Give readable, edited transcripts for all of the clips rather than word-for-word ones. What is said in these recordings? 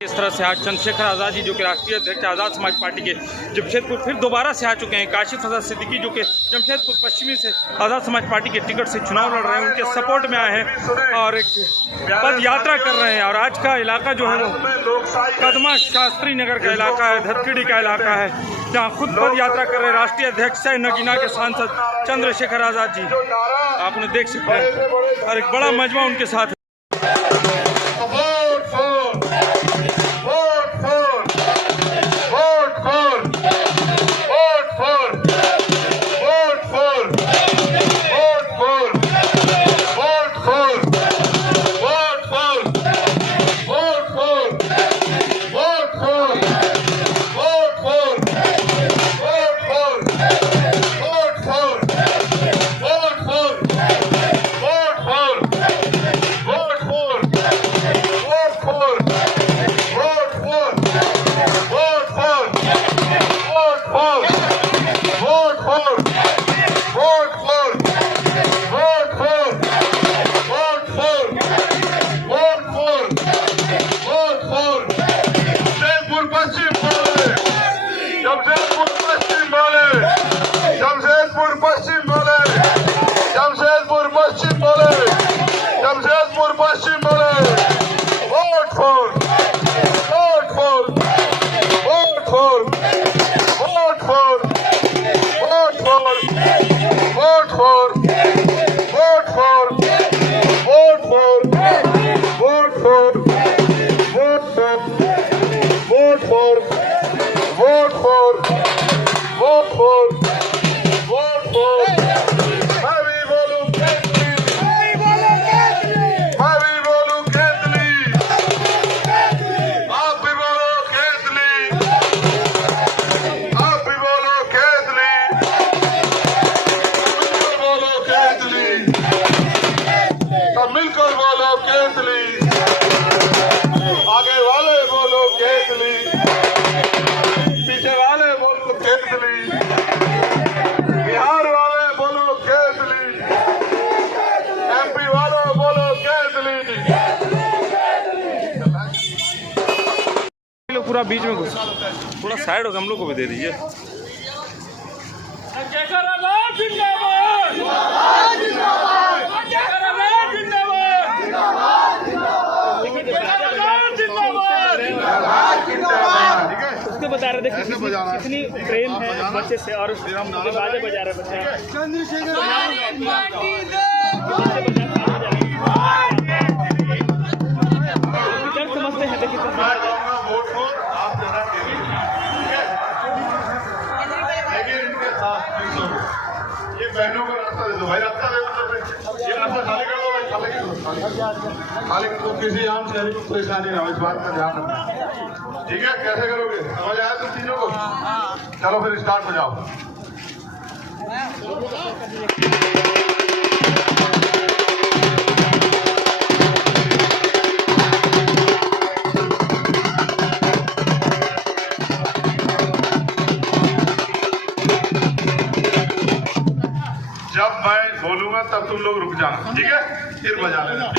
इस तरह से आज चंद्रशेखर आज़ाद जी जो कि राष्ट्रीय अध्यक्ष आज़ाद समाज पार्टी के जमशेदपुर फिर दोबारा से आ चुके हैं। काशिफ अजहर सिद्दीकी जो कि जमशेदपुर पश्चिमी से आज़ाद समाज पार्टी के टिकट से चुनाव लड़ रहे हैं, उनके सपोर्ट में आए हैं और एक पद यात्रा कर रहे हैं। और आज का इलाका जो है वो कदमा शास्त्री नगर का इलाका है, धतकीड़ी का इलाका है, जहाँ खुद पद यात्रा कर रहे हैं राष्ट्रीय अध्यक्ष नगीना के सांसद चंद्रशेखर आज़ाद जी। आपने देख सकते हैं और एक बड़ा मजमा उनके साथ। पूरा बीच में घुस, थोड़ा साइड होकर हम लोग को भी दे दीजिए। उसको बता रहे थे कितनी प्रेम है बच्चे से और बाजे बजा रहे बच्चे। समझते हैं ये बहनों को रास्ता दे दो भाई, रास्ता दे दो, ये रास्ता खाली कर दो भाई, खाली कर दो, किसी आम शहरी को परेशानी ना हो, इस बात का ध्यान रखना। ठीक है, कैसे करोगे, समझ आया तुम तीनों को? चलो फिर स्टार्ट हो जाओ। जब मैं बोलूंगा तब तुम लोग रुक जाना, ठीक है? फिर बजा लेना।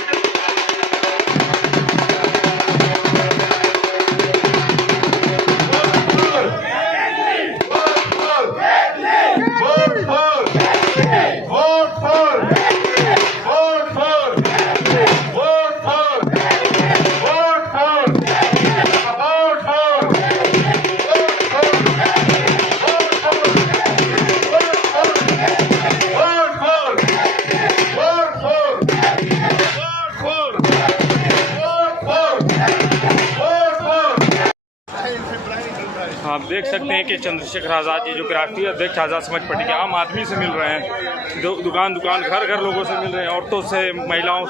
आप देख सकते हैं कि चंद्रशेखर आज़ाद जी जो कि राष्ट्रीय अध्यक्ष आज़ाद समाज पार्टी के आम आदमी से मिल रहे हैं, दुकान घर घर लोगों से मिल रहे हैं, औरतों से, महिलाओं,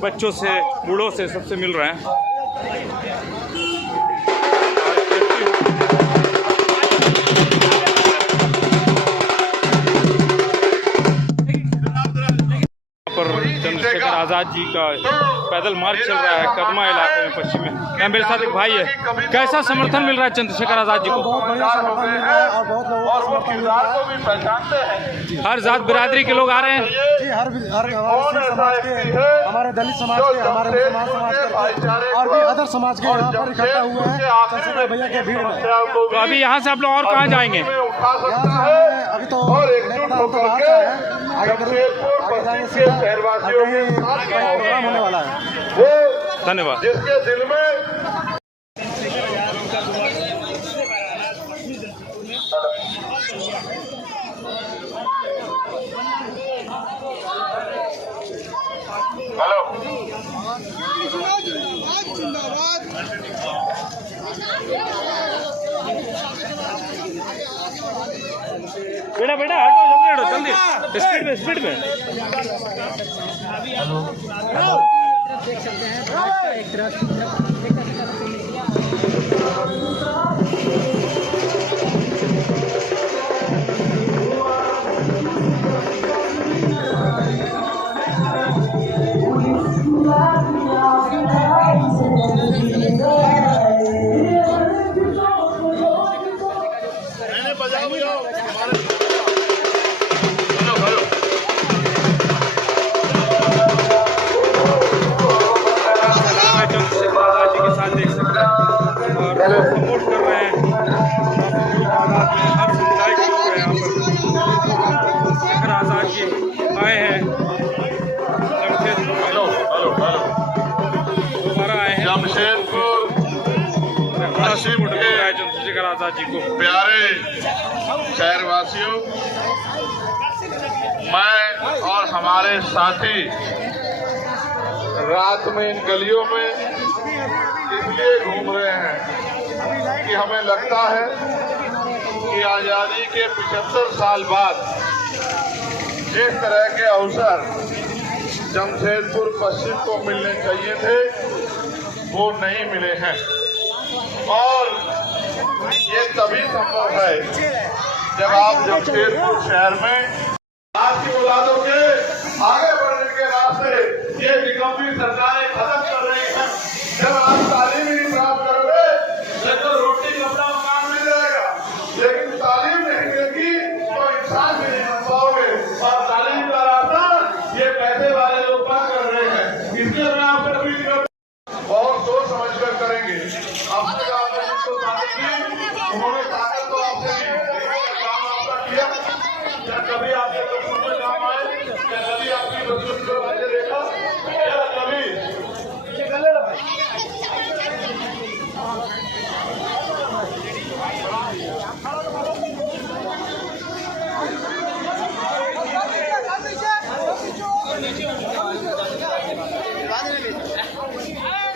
बच्चों से, बूढ़ों से, सबसे मिल रहे हैं। पर चंद्रशेखर आज़ाद जी का पैदल मार्च चल रहा है कदमा इलाके में पश्चिम में। यहाँ मेरे साथ एक भाई है, कैसा समर्थन मिल रहा है चंद्रशेखर आज़ाद जी को? बहुत बढ़िया समर्थन मिल रहा है और बहुत लोगों और वो किरदार को भी पहचानते हैं। हर जात बिरादरी के लोग आ रहे हैं जी, हर हमारे समाज के, हमारे दलित समाज के, हमारे मुसलमान समाज के और भी अदर समाज के यहाँ पर इकट्ठा हुए हैं चंद्रशेखर भैया के भीड़ में। तो अभी यहाँ से आप लोग और कहाँ जाएंगे? उठा सकता यहाँ है से अभी तो और नहीं एकजुट पता, हम तो होकर बाहर के से आए हैं। आगे जमशेदपुर जाएंगे पश्चिम के सीधा शहरवासियों के कहीं साथ प्रोग्राम होने वाला है। वो धन्यवाद। जिसके दिल में हेलो बेटा बेटा हटो, जल्दी हटो, जल्दी स्पीड में। देख सकते हैं भाजपा एक तरफ चंद्रशेखर आज़ाद जी के साथ देख सकते हैं और सपोर्ट कर रहे हैं। हर समुदाय के लोग हैं यहाँ पर। चंद्रशेखर आज़ाद जी आए हैं जमशेदपुर में, दोबारा आए हैं जमशेदपुर बड़ा सपोर्ट मिल रहा है चंद्रशेखर आज़ाद जी को। प्यारे शहरवासियों, मैं और हमारे साथी रात में इन गलियों में इसलिए घूम रहे हैं कि हमें लगता है कि आज़ादी के 75 साल बाद जिस तरह के अवसर जमशेदपुर पश्चिम को मिलने चाहिए थे वो नहीं मिले हैं। और ये तभी संभव है जब आप जमशेदपुर शहर में आज की औलादों के आगे बढ़ने के रास्ते ये निकम्मी सरकारें खत्म कर रही हैं। जब आप तालीम ही प्राप्त करोगे तो रोटी कपड़ा मकान मिल जाएगा, लेकिन तालीम नहीं मिलेगी तो इंसान भी नहीं बन पाओगे। और तालीम का रास्ता ये पैसे वाले लोग बंद कर रहे हैं। इसलिए मैं आपसे अपील करता हूं, बहुत सोच समझ कर करेंगे। आपने जिसको ताकत दी उन्होंने ताकत तो आपसे दी, काम आपका किया। क्या कभी आपके बच्चों में काम आए? क्या कभी आपकी बच्चों को बच्चे देखा? क्या कभी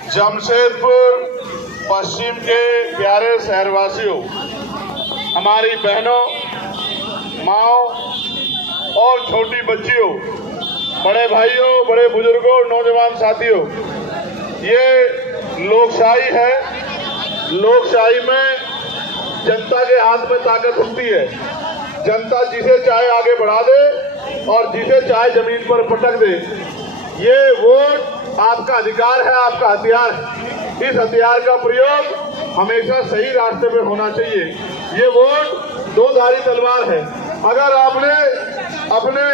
जमशेदपुर पश्चिम के प्यारे शहरवासियों, हमारी बहनों, माओ और छोटी बच्चियों, बड़े भाइयों, बड़े बुजुर्गों, नौजवान साथियों, ये लोकशाही है। लोकशाही में जनता के हाथ में ताकत होती है। जनता जिसे चाहे आगे बढ़ा दे और जिसे चाहे जमीन पर पटक दे। ये वोट आपका अधिकार है, आपका हथियार है। इस हथियार का प्रयोग हमेशा सही रास्ते पे होना चाहिए। ये वोट दो धारी तलवार है। अगर आपने अपने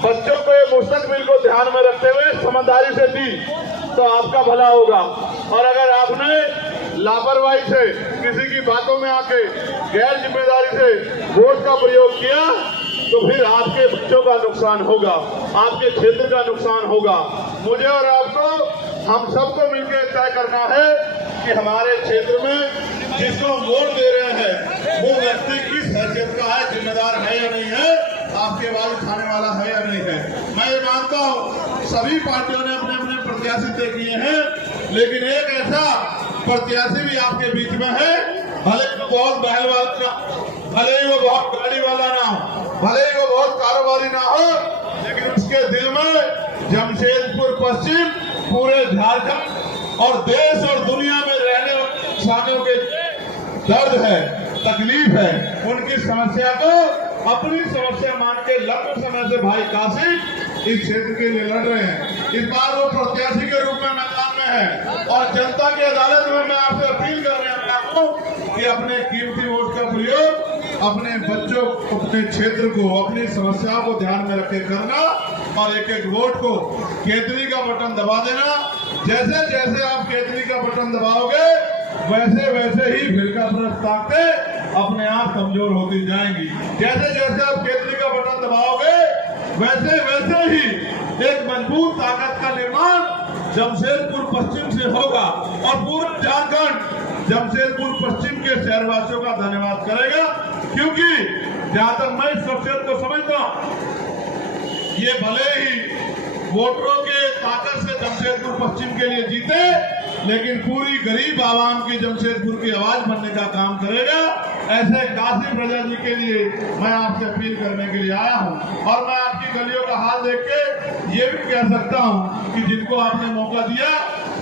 बच्चों को मुस्तकबिल को ध्यान में रखते हुए समझदारी से दी तो आपका भला होगा, और अगर आपने लापरवाही से किसी की बातों में आके गैर जिम्मेदारी से वोट का प्रयोग किया तो फिर आपके बच्चों का नुकसान होगा, आपके क्षेत्र का नुकसान होगा। मुझे और आपको, हम सबको मिलकर तय करना है कि हमारे क्षेत्र में जिसको वोट दे रहे हैं वो व्यक्ति किस हैसियत का है, जिम्मेदार है या नहीं है, आपकी आवाज उठाने वाला है या नहीं है। मैं ये मानता हूँ सभी पार्टियों ने अपने अपने प्रत्याशी तय किए हैं, लेकिन एक ऐसा प्रत्याशी भी आपके बीच में है, भले वो बहुत बहल वाला ना, भले ही वो बहुत गाड़ी वाला ना हो, भले ही वो बहुत कारोबारी ना हो, लेकिन उसके दिल में जमशेदपुर पश्चिम, पूरे झारखंड और देश और दुनिया में रहने वाले किसानों के दर्द है, तकलीफ है। उनकी समस्या को अपनी समस्या मान के लंबे समय से भाई कासिम इस क्षेत्र के लिए लड़ रहे हैं। इस बार वो प्रत्याशी के रूप में मैदान में है और जनता की अदालत में मैं आपसे अपील कर रहा हूँ कि अपने कीमती वोट का प्रयोग अपने बच्चों, अपने क्षेत्र को, अपनी समस्याओं को ध्यान में रखे करना और एक एक वोट को केतली का बटन दबा देना। जैसे जैसे आप केतली का बटन दबाओगे वैसे वैसे ही फिरकापरस्त ताकतें अपने आप कमजोर होती जाएंगी। जैसे जैसे आप केतली का बटन दबाओगे वैसे वैसे ही एक मजबूत ताकत का निर्माण जमशेदपुर पश्चिम से होगा और पूरा झारखंड जमशेदपुर पश्चिम के शहरवासियों का धन्यवाद करेगा। क्योंकि जहां तक मैं इस शख्सियत को समझता हूं, ये भले ही वोटरों के ताकत से जमशेदपुर पश्चिम के लिए जीते, लेकिन पूरी गरीब आवाम की जमशेदपुर की आवाज बनने का काम करेगा। ऐसे कासिम रजा जी के लिए मैं आपसे अपील करने के लिए आया हूं और मैं आपकी गलियों का हाल देख के ये भी कह सकता हूं कि जिनको आपने मौका दिया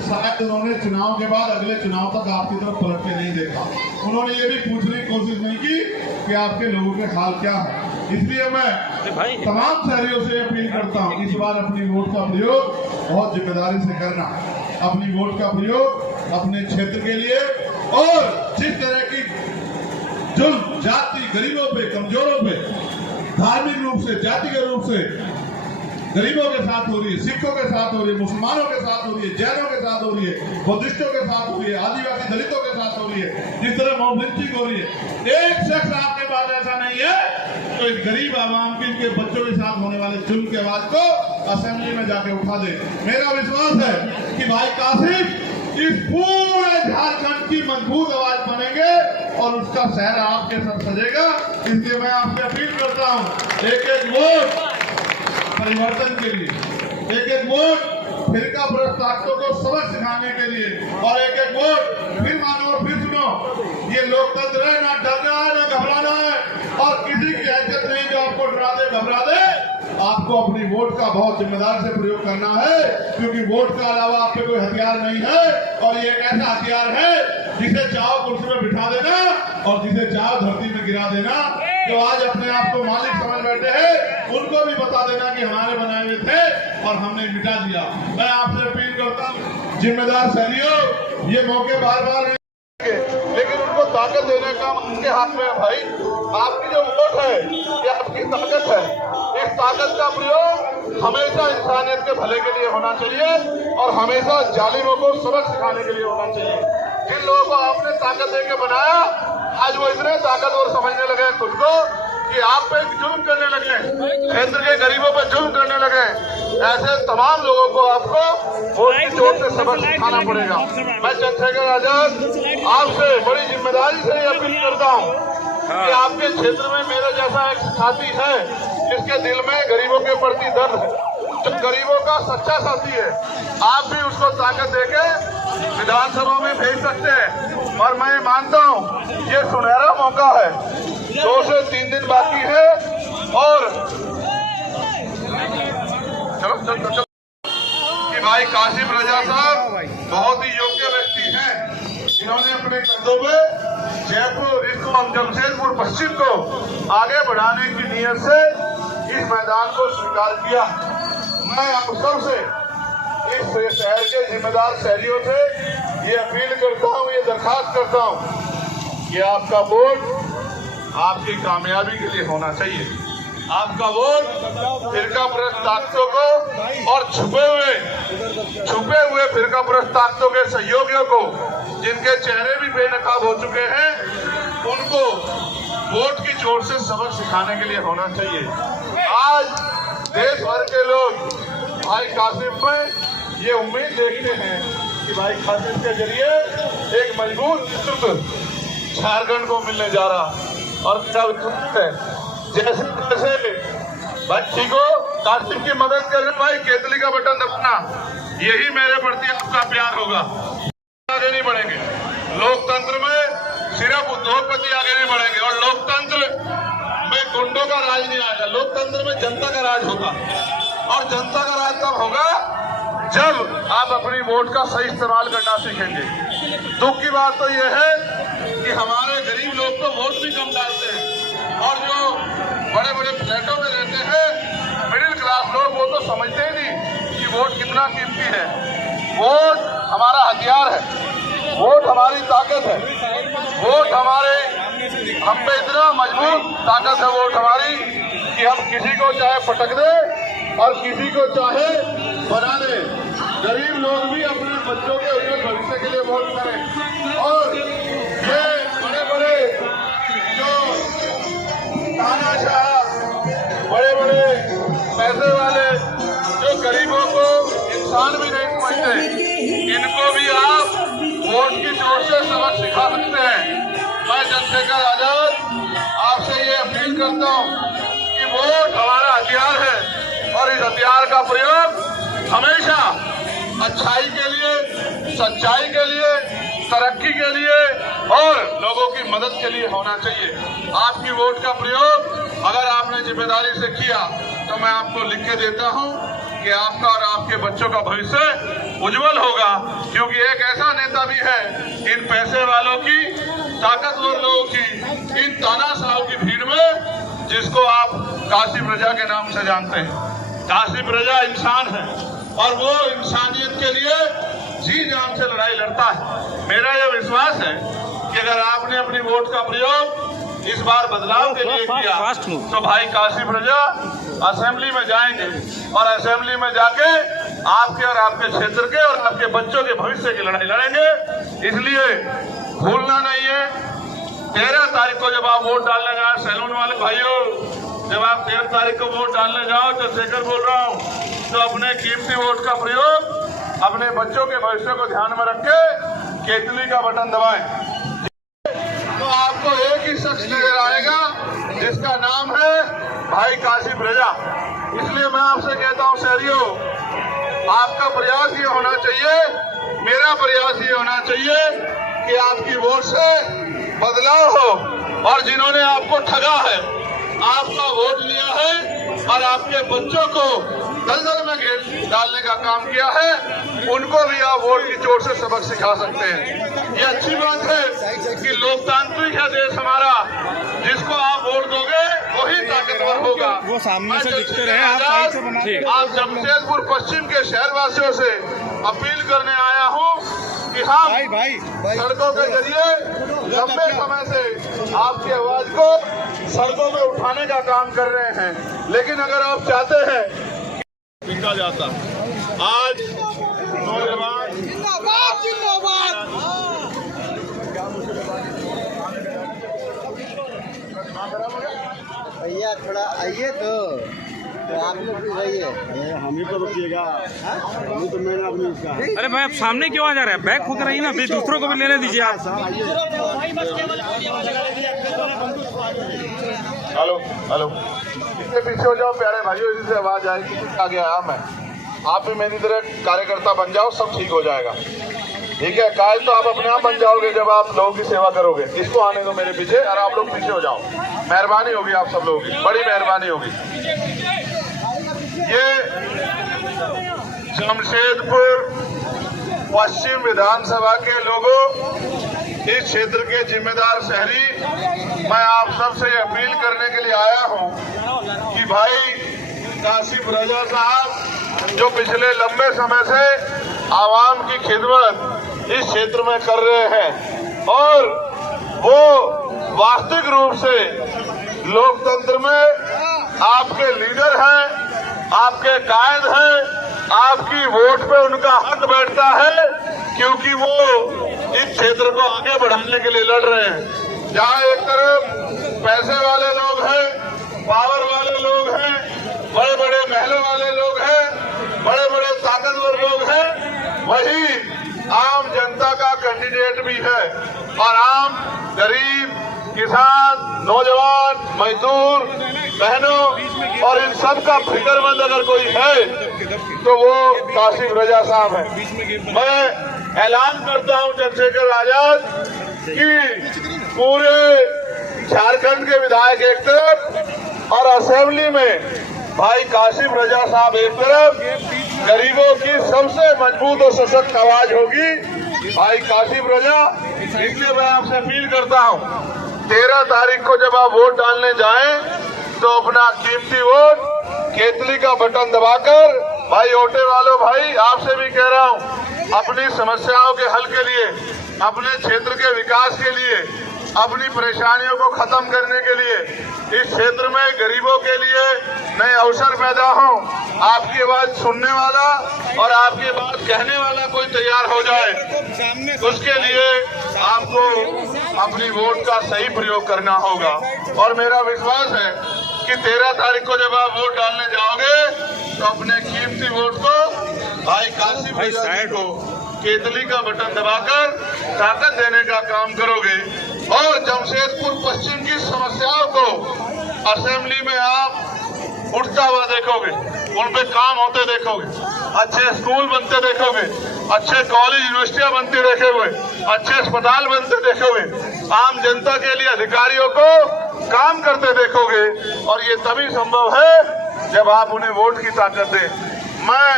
शायद उन्होंने चुनाव के बाद अगले चुनाव तक आपकी तरफ पलट के नहीं देखा। उन्होंने ये भी पूछने की कोशिश नहीं की कि आपके लोगों के हाल क्या है। इसलिए मैं तमाम शहरियों से अपील करता हूं, इस बार अपनी वोट का प्रयोग बहुत जिम्मेदारी से करना। अपनी वोट का प्रयोग अपने क्षेत्र के लिए और जिस तरह की जुल्म जाति गरीबों पे, कमजोरों पे, धार्मिक रूप से, जातिगत रूप से गरीबों के साथ हो रही है, सिखों के साथ हो रही है, मुसलमानों के साथ हो रही है, जैनों के साथ हो रही है, बुद्धिस्टों के साथ हो रही है, आदिवासी दलितों के साथ हो रही है, जिस तरह मॉब लिंचिंग हो रही है, एक शख्स आपके पास ऐसा नहीं है तो इस गरीब आवाम के, इनके बच्चों के साथ होने वाले जुल्म के आवाज को असेंबली में जाके उठा दे। मेरा विश्वास है कि भाई कासिम इस पूरे झारखंड की मजबूत आवाज बनेंगे और उसका शहर आपके साथ सजेगा। इसलिए मैं आपसे अपील करता हूँ, एक एक वोट परिवर्तन के लिए, एक एक वोट फिरकापरस्त ताकतों को सबक सिखाने के लिए और एक एक वोट फिर मानो और फिर सुनो, ये लोकतंत्र है, ना डरना है ना घबराना है और किसी की हैसियत नहीं जो आपको डरा दे घबरा दे। आपको अपनी वोट का बहुत जिम्मेदार से प्रयोग करना है, क्योंकि वोट का अलावा आप पे कोई हथियार नहीं है और ये एक ऐसा हथियार है जिसे चाहो कुर्सी में बिठा देना और जिसे चाहो धरती में गिरा देना। जो आज अपने आप को मालिक समझ बैठे हैं उनको भी बता देना कि हमारे बनाए हुए थे और हमने मिटा दिया। मैं आपसे अपील करता हूँ, जिम्मेदार शहरियों, ये मौके बार बार लेकिन उनको ताकत देने का उनके हाथ में है। भाई आपकी जो वोट है ये आपकी ताकत है। इस ताकत का प्रयोग हमेशा इंसानियत के भले के लिए होना चाहिए और हमेशा जालिमों को सबक सिखाने के लिए होना चाहिए। जिन लोगों को आपने ताकत दे के बनाया, आज वो इतने ताकतवर समझने लगे खुद को कि आप पे जुल्म करने लगे, क्षेत्र के गरीबों पे जुल्म करने लगे। ऐसे तमाम लोगों को आपको वोट की चोट से सबक सिखाना पड़ेगा। मैं चंद्रशेखर आजाद आपसे बड़ी जिम्मेदारी से अपील करता हूँ कि आपके क्षेत्र में मेरे जैसा एक साथी है जिसके दिल में गरीबों के प्रति दर्द है, जो गरीबों का सच्चा साथी है, आप भी उसको ताकत देके विधानसभा में भेज सकते हैं। और मैं मानता हूँ ये सुनहरा मौका है, 2 से 3 दिन बाकी है और चलो कि भाई कासिम रजा साहब बहुत ही योग्य व्यक्ति हैं। इन्होंने अपने कंधों पे जयपुर, इसको जमशेदपुर पश्चिम को आगे बढ़ाने की नीयत से इस मैदान को स्वीकार किया। मैं आप सबसे, इस शहर के जिम्मेदार शहरियों से ये अपील करता हूँ, ये दरखास्त करता हूँ कि आपका वोट आपकी कामयाबी के लिए होना चाहिए। आपका वोट फिरकापरस्त ताकतों को और छुपे हुए फिरकापरस्त ताकतों के सहयोगियों को, जिनके चेहरे भी बेनकाब हो चुके हैं, उनको वोट की चोट से सबक सिखाने के लिए होना चाहिए। आज देश भर के लोग भाई कासिम में ये उम्मीद देखते हैं कि भाई कासिम के जरिए एक मजबूत नेतृत्व झारखंड को मिलने जा रहा और जैसे जैसे बच्ची को कासिम की मदद करने, भाई केतली का बटन दबाना, यही मेरे प्रति आपका प्यार होगा। आगे नहीं बढ़ेंगे लोकतंत्र में, सिर्फ उद्योगपति आगे नहीं बढ़ेंगे और लोकतंत्र में गुंडों का राज नहीं आएगा। लोकतंत्र में जनता का राज होगा और जनता का राज तब होगा जब आप अपनी वोट का सही इस्तेमाल करना सीखेंगे। दुख की बात तो यह है कि हमारे गरीब लोग तो वोट भी कम डालते हैं और जो बड़े बड़े फ्लैटों में रहते हैं, मिडिल क्लास लोग, वो तो समझते ही नहीं कि वोट कितना कीमती है। वोट हमारा हथियार है, वोट हमारी ताकत है, वोट हम पे इतना मजबूत ताकत है वोट हमारी कि हम किसी को चाहे पटक दे और किसी को चाहे बना दे। गरीब लोग भी अपने बच्चों के उज्जवल भविष्य के लिए वोट करें। और ये बड़े बड़े जो तानाशाह, बड़े बड़े पैसे वाले जो गरीबों को इंसान भी नहीं समझते, इनको भी आप वोट की जोर से सबक सिखा सकते हैं। मैं चंद्रशेखर आजाद आपसे ये अपील करता हूँ कि वोट हमारा हथियार है और इस हथियार का प्रयोग हमेशा अच्छाई के लिए, सच्चाई के लिए, तरक्की के लिए और लोगों की मदद के लिए होना चाहिए। आपकी वोट का प्रयोग अगर आपने जिम्मेदारी से किया तो मैं आपको लिख के देता हूँ कि आपका और आपके बच्चों का भविष्य उज्जवल होगा, क्योंकि एक ऐसा नेता भी है इन पैसे वालों की, ताकतवर लोगों की, इन तानाशाहों की भीड़ में, जिसको आप काशी प्रजा के नाम से जानते हैं। काशी प्रजा इंसान है और वो इंसानियत के लिए जी जान से लड़ाई लड़ता है। मेरा यह विश्वास है कि अगर आपने अपनी वोट का प्रयोग इस बार बदलाव के लिए किया तो भाई काशी प्रजा असेंबली में जाएंगे और असेंबली में जाके आपके और आपके क्षेत्र के और आपके बच्चों के भविष्य की लड़ाई लड़ेंगे। इसलिए भूलना नहीं है, 13 तारीख को जब आप वोट डालने जाए, सैलून वाले भाइयों, जब आप 13 तारीख को वोट डालने जाओ, तो शेखर बोल रहा हूँ, तो अपने कीमती वोट का प्रयोग अपने बच्चों के भविष्य को ध्यान में रख के केतली का बटन दबाएं। तो आपको एक ही शख्स नजर आएगा जिसका नाम है भाई काशी प्रजा। इसलिए मैं आपसे कहता हूँ शहरियों, आपका प्रयास ये होना चाहिए, मेरा प्रयास ये होना चाहिए कि आपकी वोट से बदलाव हो और जिन्होंने आपको ठगा है, आपका वोट लिया है और आपके बच्चों को दलदल में घेर डालने का काम किया है, उनको भी आप वोट की जोर से सबक सिखा सकते हैं। ये अच्छी बात है कि लोकतांत्रिक है देश हमारा, जिसको आप वोट दोगे वही ताकतवर होगा। वो सामने से दिखते रहे, आप साइड से बनाते। आप जमशेदपुर पश्चिम के शहरवासियों से अपील करने आया हूँ कि हम सड़कों के जरिए लंबे समय से आपकी आवाज को सड़कों में उठाने का काम कर रहे हैं, लेकिन अगर आप चाहते हैं लिखा जाता आज नौजवान भैया थोड़ा आइए तो आप लोग भी रहिए, हम ही तो रुकिएगा, हम तो मेन आदमी इसका। अरे भाई आप सामने क्यों आ जा रहे हैं? बैक होकर रही ना, दूसरों को भी लेने दीजिए आप। हेलो हेलो, इससे पीछे हो जाओ प्यारे भाइयों, इसी से आवाज आएगी। आगे आया मैं, आप भी मेरी तरह कार्यकर्ता बन जाओ, सब ठीक हो जाएगा। ठीक है, कायल तो आप अपने आप बन जाओगे जब आप लोगों की सेवा करोगे। इसको आने दो मेरे पीछे और आप लोग पीछे हो जाओ, मेहरबानी होगी आप सब लोगों की, बड़ी मेहरबानी होगी। ये जमशेदपुर पश्चिम विधानसभा के लोगों, इस क्षेत्र के जिम्मेदार शहरी, मैं आप सबसे अपील करने के लिए आया हूं कि भाई काशी प्रजा साहब जो पिछले लंबे समय से आवाम की खिदमत इस क्षेत्र में कर रहे हैं और वो वास्तविक रूप से लोकतंत्र में आपके लीडर हैं, आपके कायद हैं, आपकी वोट पे उनका हक बैठता है, क्योंकि वो इस क्षेत्र को आगे बढ़ाने के लिए लड़ रहे हैं। जहाँ एक तरफ पैसे वाले लोग हैं, पावर वाले लोग हैं, बड़े बड़े महलों वाले लोग हैं, बड़े बड़े ताकतवर लोग हैं, वही आम जनता का कैंडिडेट भी है और आम गरीब, किसान, नौजवान, मजदूर, बहनों और इन सब का फिक्रमंद अगर कोई है तो वो काशी प्रजा साहब है। मैं ऐलान करता हूं चंद्रशेखर आजाद कि पूरे झारखंड के विधायक एक तरफ और असेंबली में भाई काशी प्रजा साहब एक तरफ, गरीबों की सबसे मजबूत और सशक्त आवाज होगी भाई काशी प्रजा। इसलिए मैं आपसे अपील करता हूं, 13 तारीख को जब आप वोट डालने जाएं तो अपना कीमती वोट केतली का बटन दबाकर, भाई ओटे वालों, भाई आपसे भी कह रहा हूं, अपनी समस्याओं के हल के लिए, अपने क्षेत्र के विकास के लिए, अपनी परेशानियों को खत्म करने के लिए, इस क्षेत्र में गरीबों के लिए नए अवसर पैदा हो, आपकी आवाज सुनने वाला और आपकी बात कहने वाला कोई तैयार हो जाए, उसके लिए आपको अपनी वोट का सही प्रयोग करना होगा। और मेरा विश्वास है कि 13 तारीख को जब आप वोट डालने जाओगे तो अपने कीमती वोट को भाई काशी प्रसाद को केतली का बटन दबाकर ताकत देने का काम करोगे और जमशेदपुर पश्चिम की समस्याओं को असेंबली में आप उठता हुआ देखोगे, उन पे काम होते देखोगे, अच्छे स्कूल बनते देखोगे, अच्छे कॉलेज यूनिवर्सिटियां बनती देखोगे, अच्छे अस्पताल बनते देखोगे, आम जनता के लिए अधिकारियों को काम करते देखोगे। और ये तभी संभव है जब आप उन्हें वोट की ताकत दें। मैं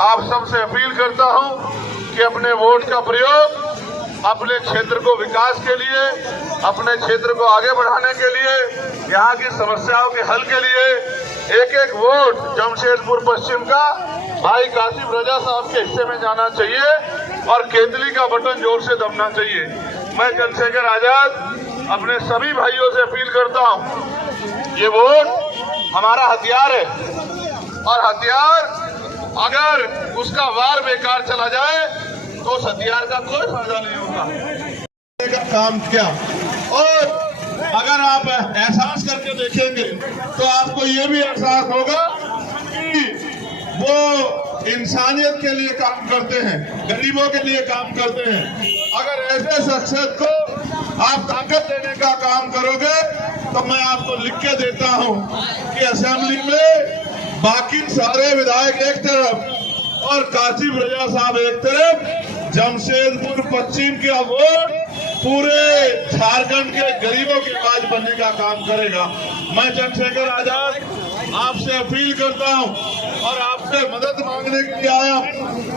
आप सबसे अपील करता हूं कि अपने वोट का प्रयोग अपने क्षेत्र को विकास के लिए, अपने क्षेत्र को आगे बढ़ाने के लिए, यहाँ की समस्याओं के हल के लिए एक एक वोट जमशेदपुर पश्चिम का भाई कासिफ रजा साहब के हिस्से में जाना चाहिए और केतली का बटन जोर से दबना चाहिए। मैं चंद्रशेखर आजाद अपने सभी भाइयों से अपील करता हूँ, ये वोट हमारा हथियार है और हथियार अगर उसका वार बेकार चला जाए तो उस हथियार का कोई फायदा नहीं होता। का काम किया और अगर आप एहसास करके देखेंगे तो आपको ये भी एहसास होगा कि वो इंसानियत के लिए काम करते हैं, गरीबों के लिए काम करते हैं। अगर ऐसे शख्सियत को आप ताकत देने का काम करोगे तो मैं आपको लिख के देता हूं कि असेंबली में बाकी सारे विधायक एक तरफ और कासिफ रजा साहब एक तरफ, जमशेदपुर पश्चिम का वोट पूरे झारखंड के गरीबों की आवाज बनने का काम करेगा। मैं चंद्रशेखर आजाद आपसे अपील करता हूं और आपसे मदद मांगने के लिए आया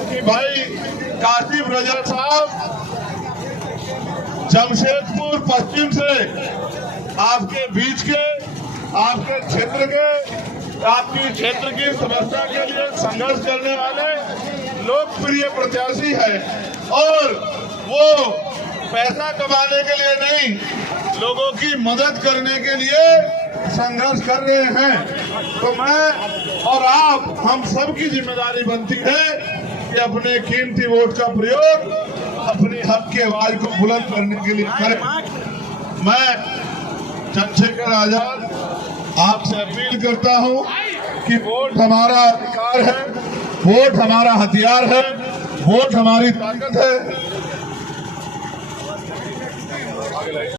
कि भाई कासिफ रजा साहब जमशेदपुर पश्चिम से आपके बीच के, आपके क्षेत्र के, आपकी क्षेत्र की समस्या के लिए संघर्ष करने वाले लोकप्रिय प्रत्याशी है और वो पैसा कमाने के लिए नहीं, लोगों की मदद करने के लिए संघर्ष कर रहे हैं। तो मैं और आप, हम सब की जिम्मेदारी बनती है कि अपने कीमती वोट का प्रयोग अपनी हक की आवाज को बुलंद करने के लिए करें। मैं चंद्रशेखर आजाद आपसे अपील करता हूं कि वोट हमारा अधिकार है, वोट हमारा हथियार है, वोट हमारी ताकत है।